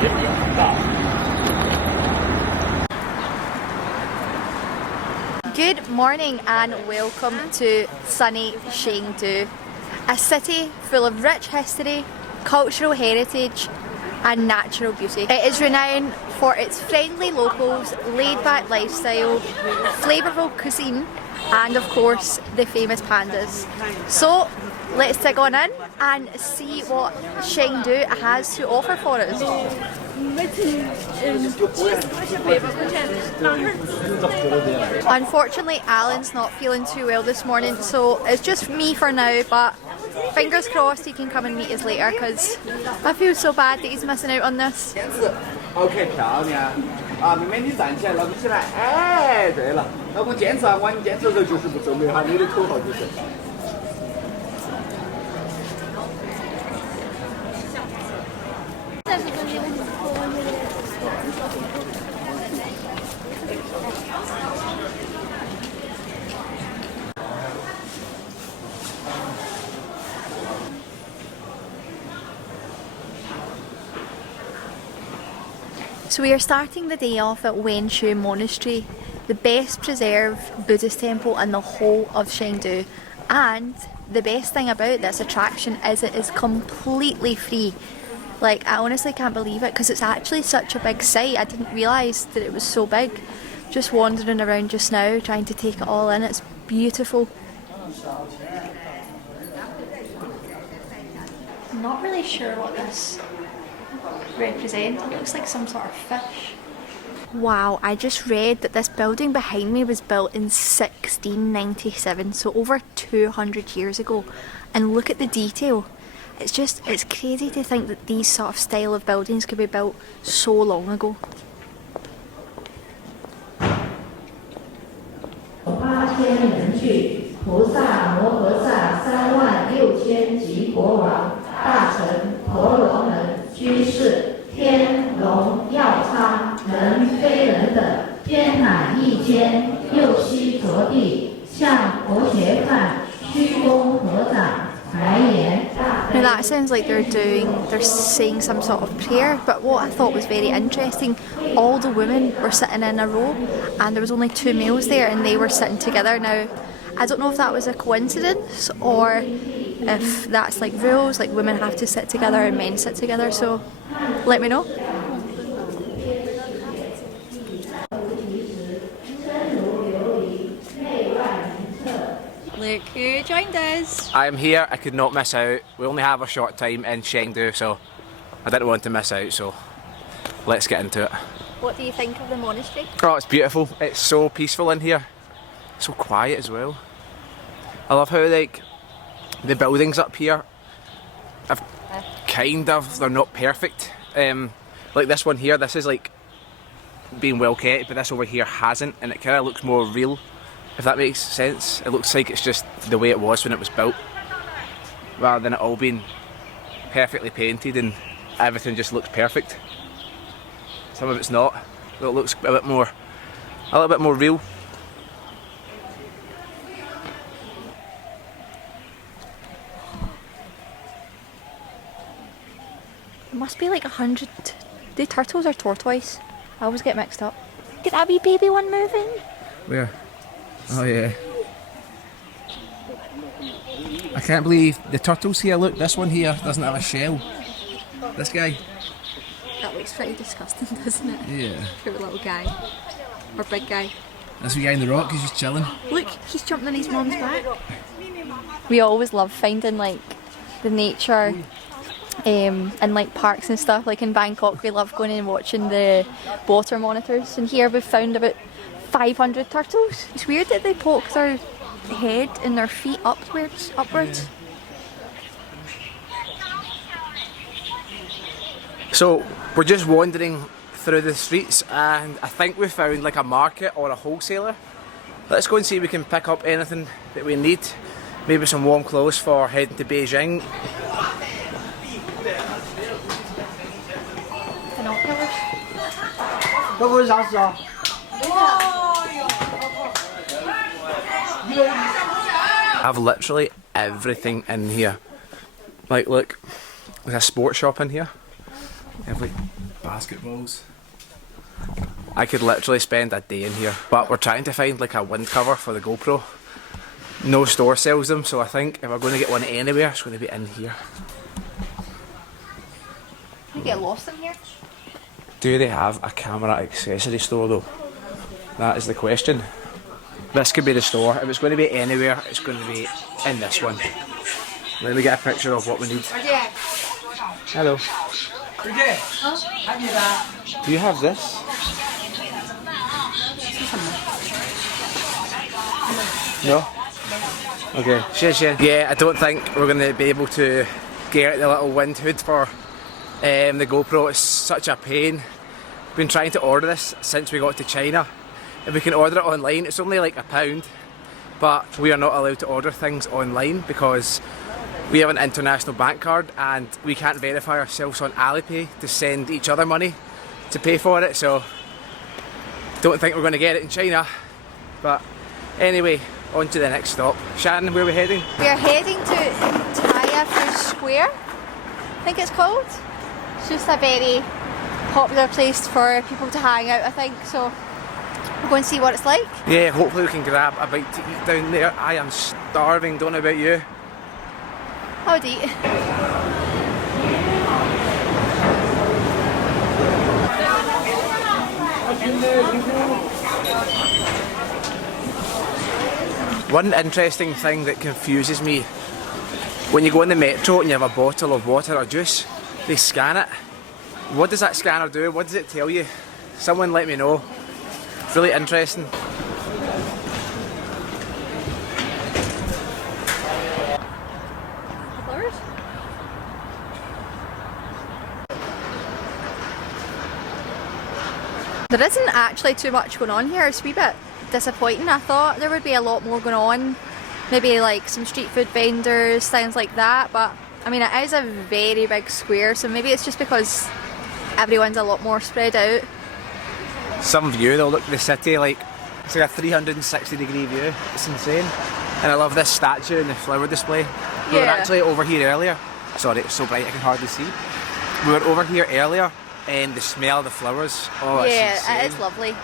Good morning and welcome to sunny Chengdu, a city full of rich history, cultural heritage and natural beauty. It is renowned for its friendly locals, laid-back lifestyle, flavourful cuisine and of course the famous pandas. So let's dig on in and see what Chengdu has to offer for us. Unfortunately, Alan's not feeling too well this morning, so it's just me for now, but fingers crossed he can come and meet us later because I feel so bad that he's missing out on this. OK， 漂亮啊！妹妹你站起来，老公起来。哎，对了，老公坚持啊！我你坚持的时候就是不皱眉哈，你的口号就是。So we are starting the day off at Wenshu Monastery, the best preserved Buddhist temple in the whole of Chengdu. And the best thing about this attraction is it is completely free. Like, I honestly can't believe it because it's actually such a big site. I didn't realise that it was so big. Just wandering around just now, trying to take it all in. It's beautiful. I'm not really sure what this represents. It looks like some sort of fish. Wow, I just read that this building behind me was built in 1697, so over 200 years ago. And look at the detail. It's crazy to think that these sort of style of buildings could be built so long ago. Now that sounds like they're saying some sort of prayer, but what I thought was very interesting, all the women were sitting in a row and there was only 2 males there and they were sitting together. Now, I don't know if that was a coincidence or if that's like rules, like women have to sit together and men sit together, so let me know. Look who joined us. I am here, I could not miss out. We only have a short time in Chengdu, so I didn't want to miss out, so let's get into it. What do you think of the monastery? Oh, it's beautiful. It's so peaceful in here. So quiet as well. I love how like the buildings up here have they're not perfect. Like this one here, this is like being well kept, but this over here hasn't, and it kind of looks more real, if that makes sense. It looks like it's just the way it was when it was built, rather than it all being perfectly painted and everything just looks perfect. Some of it's not, but it looks a little bit more real. It must be like 100. The turtles are tortoise. I always get mixed up. Get that wee baby one moving. Where? Oh yeah. I can't believe the turtles here. Look, this one here doesn't have a shell. This guy. That looks pretty disgusting, doesn't it? Yeah. Poor little guy. Or big guy. This wee guy in the rock, he's just chilling. Look, he's jumping on his mum's back. We always love finding like the nature in like parks and stuff. Like in Bangkok we love going and watching the water monitors, and here we've found about 500 turtles. It's weird that they poke their head and their feet upwards. Yeah. So we're just wandering through the streets and I think we found like a market or a wholesaler. Let's go and see if we can pick up anything that we need. Maybe some warm clothes for heading to Beijing. I've literally everything in here. Like look, there's a sports shop in here. They have like basketballs. I could literally spend a day in here, but we're trying to find like a wind cover for the GoPro. No store sells them, so I think if we're going to get one anywhere, it's going to be in here. You get lost in here? Do they have a camera accessory store though? That is the question. This could be the store. If it's going to be anywhere, it's going to be in this one. Let me get a picture of what we need. Hello. Do you have this? No? Okay. Yeah, I don't think we're going to be able to get the little wind hood for the GoPro. It's such a pain. Been trying to order this since we got to China. If we can order it online, it's only like £1, but we are not allowed to order things online because we have an international bank card and we can't verify ourselves on Alipay to send each other money to pay for it, so don't think we're going to get it in China. But anyway, on to the next stop. Shannon, where are we heading? We are heading to Tianfu Square, I think it's called. It's just a very popular place for people to hang out, I think, so we'll go and see what it's like. Yeah, hopefully we can grab a bite to eat down there. I am starving, don't know about you. I would eat. One interesting thing that confuses me, when you go in the metro and you have a bottle of water or juice, they scan it. What does that scanner do? What does it tell you? Someone let me know. It's really interesting. Flowers? There isn't actually too much going on here. It's a wee bit disappointing. I thought there would be a lot more going on. Maybe like some street food vendors, things like that, but I mean it is a very big square, so maybe it's just because everyone's a lot more spread out. Some view though, look at the city, like it's like a 360-degree view. It's insane. And I love this statue and the flower display. We were actually over here earlier. Sorry, it's so bright I can hardly see. We were over here earlier and the smell of the flowers. Oh, yeah, it's insane. it is lovely.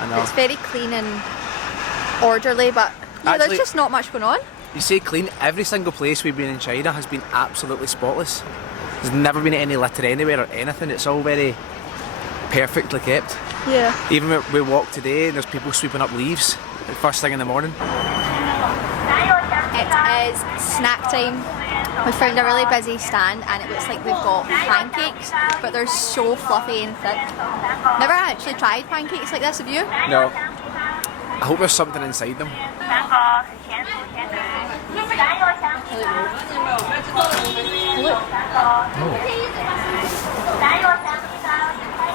I know. It's very clean and orderly, but yeah, Actually, there's just not much going on. You say clean, every single place we've been in China has been absolutely spotless. There's never been any litter anywhere or anything. It's all very perfectly kept. Yeah. Even when we walk today and there's people sweeping up leaves like first thing in the morning. It is snack time. We found a really busy stand and it looks like they've got pancakes, but they're so fluffy and thick. Never actually tried pancakes like this, have you? No. I hope there's something inside them.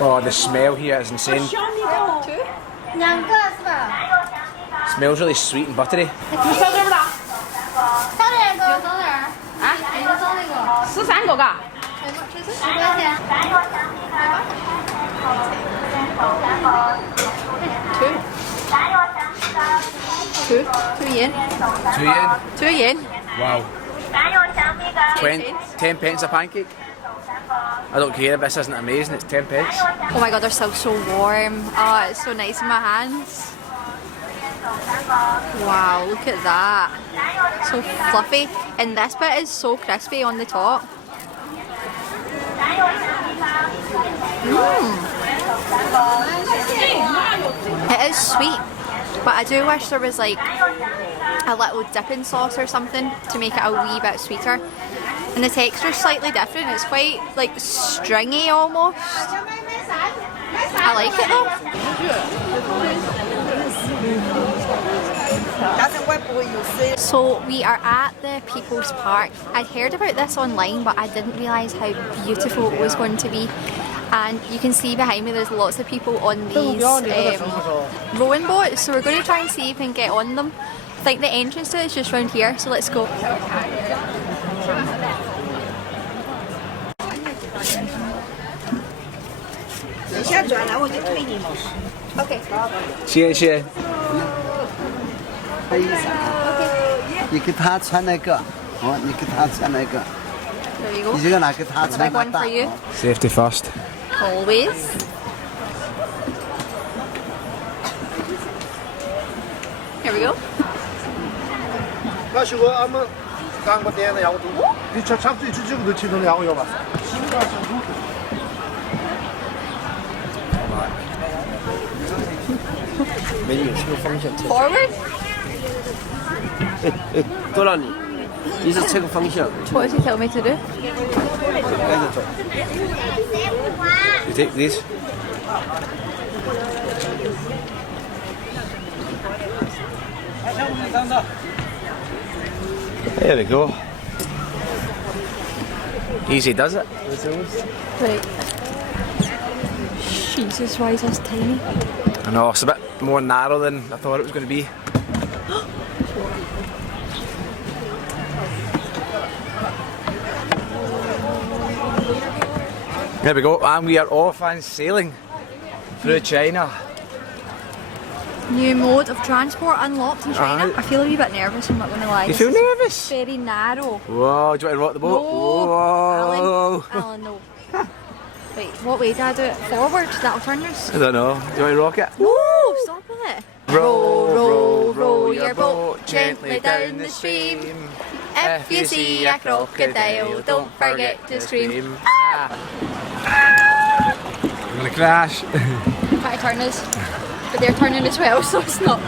Oh, the smell here is insane. Smells really sweet and buttery. Two yen. 2 yen? 2 yen. Wow. 10 pence a pancake? I don't care if this isn't amazing, it's 10 pence. Oh my god, they're still so warm. Oh, it's so nice in my hands. Wow, look at that. So fluffy. And this bit is so crispy on the top. It is sweet, but I do wish there was like a little dipping sauce or something to make it a wee bit sweeter. And the texture is slightly different. It's quite like stringy almost. I like it though. So we are at the People's Park. I'd heard about this online, but I didn't realise how beautiful it was going to be. And you can see behind me there's lots of people on these rowing boats, so we're going to try and see if we can get on them. I think the entrance to it is just round here, so let's go. Okay. 谢谢。你给他穿那个，哦，你给他穿那个， There you go. 你这个拿给他 Big 穿个 one 大 for you. ，Safety first. always. Here we go. Forward? 多让你，一直这个方向， What does he tell me to do? 跟着走。 You take these. There we go. Easy does it. Right. Jesus, why is this tiny? I know, it's a bit more narrow than I thought it was going to be. There we go, and we are off and sailing through China. New mode of transport unlocked in China. Aye. I feel a wee bit nervous, I'm not going to lie. You feel This is nervous? very narrow. Whoa, do you want to rock the boat? No, Whoa. Alan, no. Wait, what way do I do it? Forward? That'll turn us. I don't know, do you want to rock it? No, stop it. Row, row, row your boat gently down the stream. If you see a crocodile, don't forget to scream. I'm gonna crash. Try to turn us. But they're turning as well, so it's not.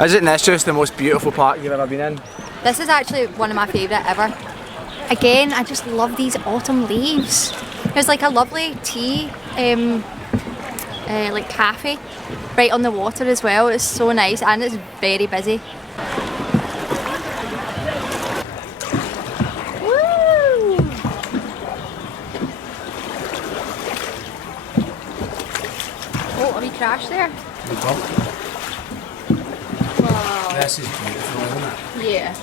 Isn't this just the most beautiful park you've ever been in? This is actually one of my favourite ever. Again, I just love these autumn leaves. There's like a lovely tea, like cafe right on the water as well. It's so nice and it's very busy. Woo! Oh, have you crashed there? Wow. This is beautiful, isn't it? Yeah.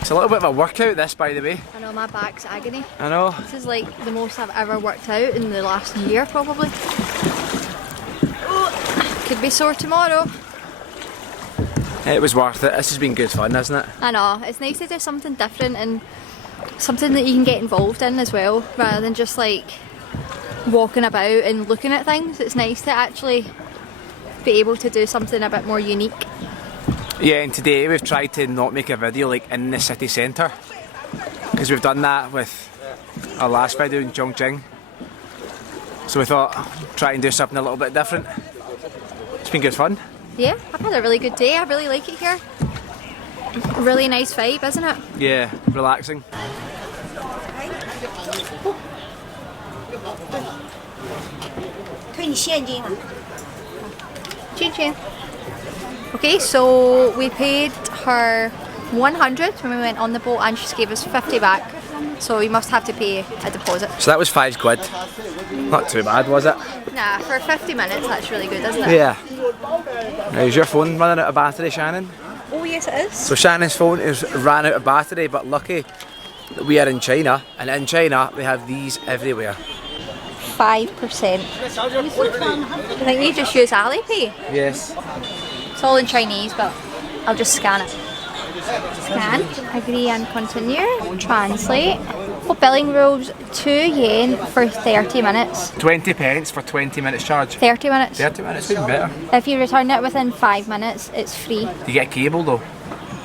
It's a little bit of a workout this, by the way. I know, my back's agony. I know. This is like the most I've ever worked out in the last year, probably. Oh, could be sore tomorrow. It was worth it. This has been good fun, hasn't it? I know, it's nice to do something different and something that you can get involved in as well, rather than just like walking about and looking at things. It's nice to actually be able to do something a bit more unique. Yeah, and today we've tried to not make a video like in the city centre, because we've done that with our last video in Chongqing. So we thought, try and do something a little bit different. It's been good fun. Yeah, I've had a really good day. I really like it here. Really nice vibe, isn't it? Yeah, relaxing. Chin. Okay, so we paid her 100 when we went on the boat and she gave us 50 back. So we must have to pay a deposit. So that was £5. Not too bad, was it? Nah, for 50 minutes that's really good, isn't it? Yeah. Now, is your phone running out of battery, Shannon? Oh yes it is. So Shannon's phone is ran out of battery, but lucky that we are in China, and in China they have these everywhere. 5%. I think you just use Alipay. Yes. It's all in Chinese, but I'll just scan it. Scan, agree and continue, translate. Oh, billing rules, 2 yen for 30 minutes. 20 pence for 20 minutes charge. 30 minutes. 30 minutes, even better. If you return it within 5 minutes, it's free. You get a cable though.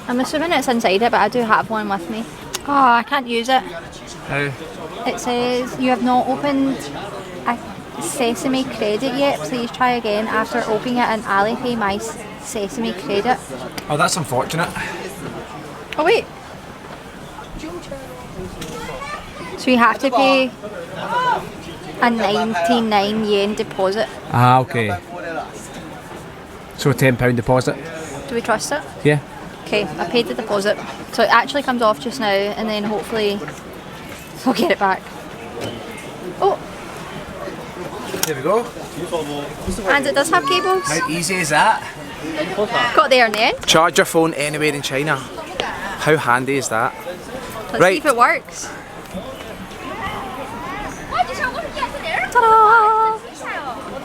I'm assuming it's inside it, but I do have one with me. Oh, I can't use it. How? It says you have not opened a Sesame credit yet. Please try again after opening it and Alipay my Sesame credit. Oh, that's unfortunate. Oh wait. So you have to pay a 99 yen deposit. Ah, okay. So a £10 deposit? Do we trust it? Yeah. Okay, I paid the deposit. So it actually comes off just now and then hopefully we'll get it back. Oh, There we go. and it does have cables. How easy is that? Got there in the end. Charge your phone anywhere in China. How handy is that? Let's Right. see if it works. Ta-da!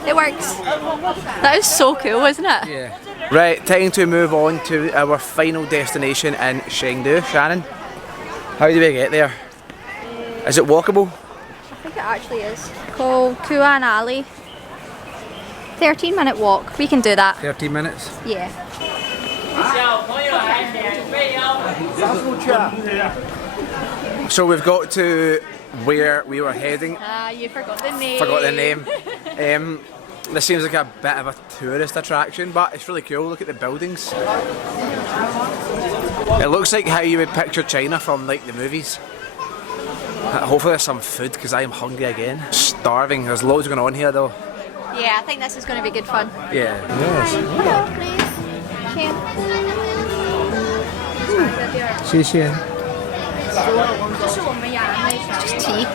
It works. That is so cool, isn't it? Yeah. Right, time to move on to our final destination in Chengdu. Shannon, how do we get there? Is it walkable? I think it actually is. Called Kuan Alley. 13-minute walk. We can do that. 13 minutes. Yeah. So we've got to where we were heading. You forgot the name. Forgot the name. This seems like a bit of a tourist attraction, but it's really cool. Look at the buildings. It looks like how you would picture China from like the movies. Hopefully there's some food because I am hungry again. Starving. There's loads going on here though. Yeah, I think this is going to be good fun. Yeah. Yes. Hello, please. Just tea.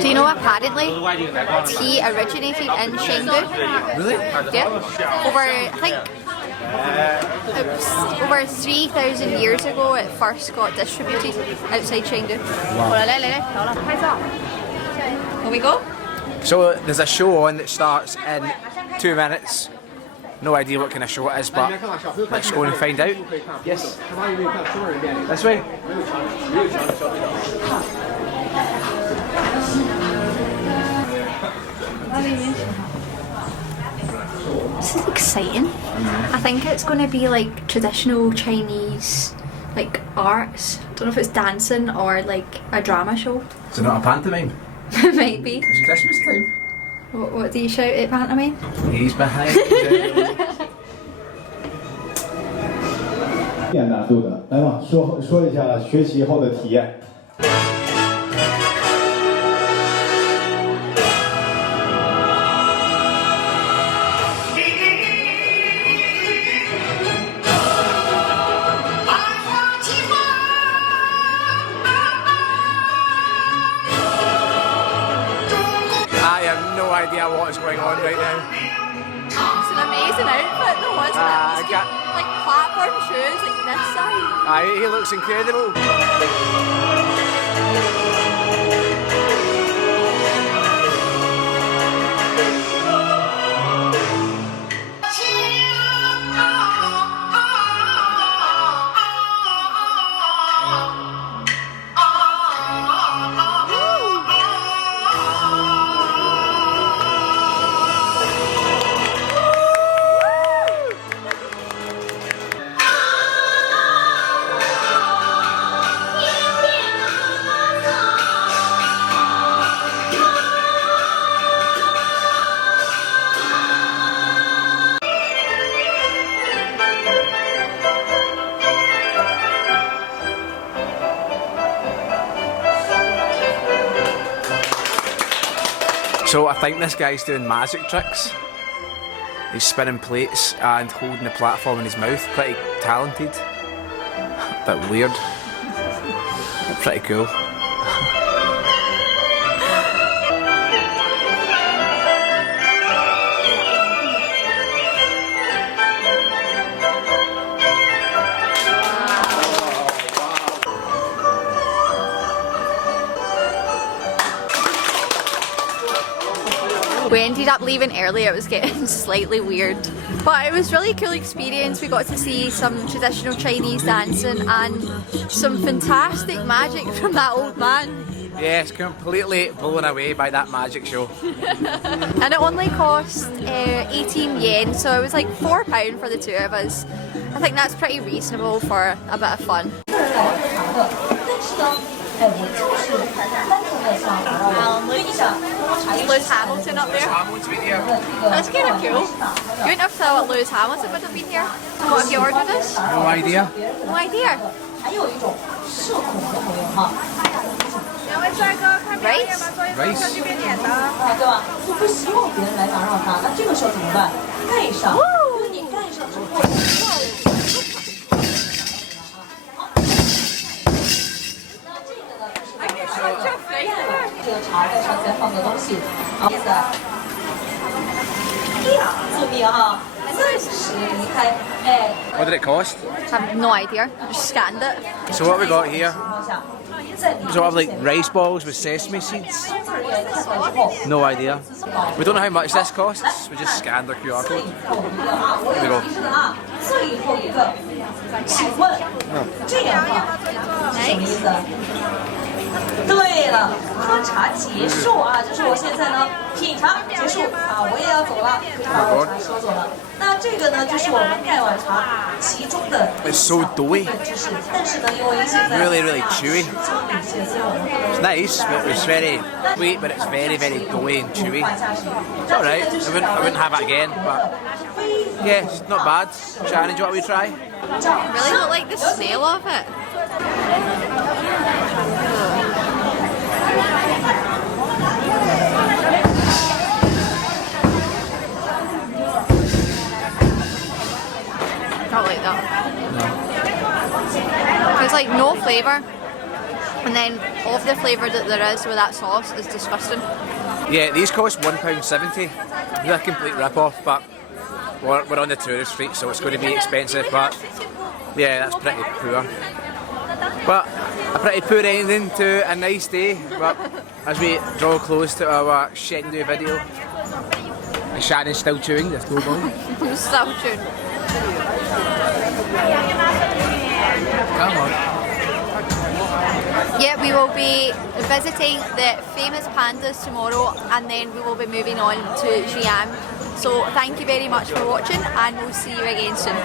Do you know apparently tea originated in Chengdu? Really? Yeah. It was over 3,000 years ago it first got distributed outside Chengdu. Here we go. So there's a show on that starts in 2 minutes. No idea what kind of show it is, but let's go and find out. Yes. This way. This is exciting. I think it's going to be like traditional Chinese like arts. Don't know if it's dancing or like a drama show. Is it not a pantomime? Maybe. It's Christmas time. What do you shout at pantomime? He's behind. 点难度的，来吧，说一下学习后的体验。I have no idea what is going on right now. It's an amazing outfit though, isn't it? He's got like platform shoes like this side. He looks incredible. So I think this guy's doing magic tricks. He's spinning plates and holding the platform in his mouth. Pretty talented. Bit weird. Pretty cool. We ended up leaving early, it was getting slightly weird. But it was really cool experience. We got to see some traditional Chinese dancing and some fantastic magic from that old man. Yes, completely blown away by that magic show. And it only cost 18 yen, so it was like £4 for the two of us. I think that's pretty reasonable for a bit of fun. Lewis Hamilton up there. That's kind of cool. You wouldn't have thought Lewis Hamilton would have been here. What have you ordered us? No idea. No idea. Rice? Rice. What did it cost? I have no idea. I just scanned it. So what we got here sort of like rice balls with sesame seeds. 从字儿也看到之后， No idea. We don't know how much this costs. We just scanned our QR 最 code. 后一个啊，我有提示了啊，最后一个，请问这样的话什么意思？对了，喝茶结束啊，就是我现在呢品茶结束啊，我也要走了，把我茶收走了。那这个呢，就是我们盖碗茶其中的 It's so doughy. 知识，但是呢，因为现在 Really, really chewy. 时间有限，所以我们不能 It's nice, but it's very sweet, but it's very, very doughy and chewy. 换下去。 It's alright. I wouldn't have it again, but yeah, it's not bad. Shannon, do you want to try? Really don't like the smell of it. Not like that. There's like no flavour, and then all of the flavour that there is with that sauce is disgusting. Yeah, these cost £1.70. They're a complete rip-off, but we're on the tourist street, so it's going to be expensive. But yeah, that's pretty poor. But a pretty poor ending to a nice day. But as we draw close to our Chengdu video, and Shannon's still chewing. There's no ball. I'm so tuned. Come on. Yeah, we will be visiting the famous pandas tomorrow, and then we will be moving on to Xi'an. So thank you very much for watching, and we'll see you again soon.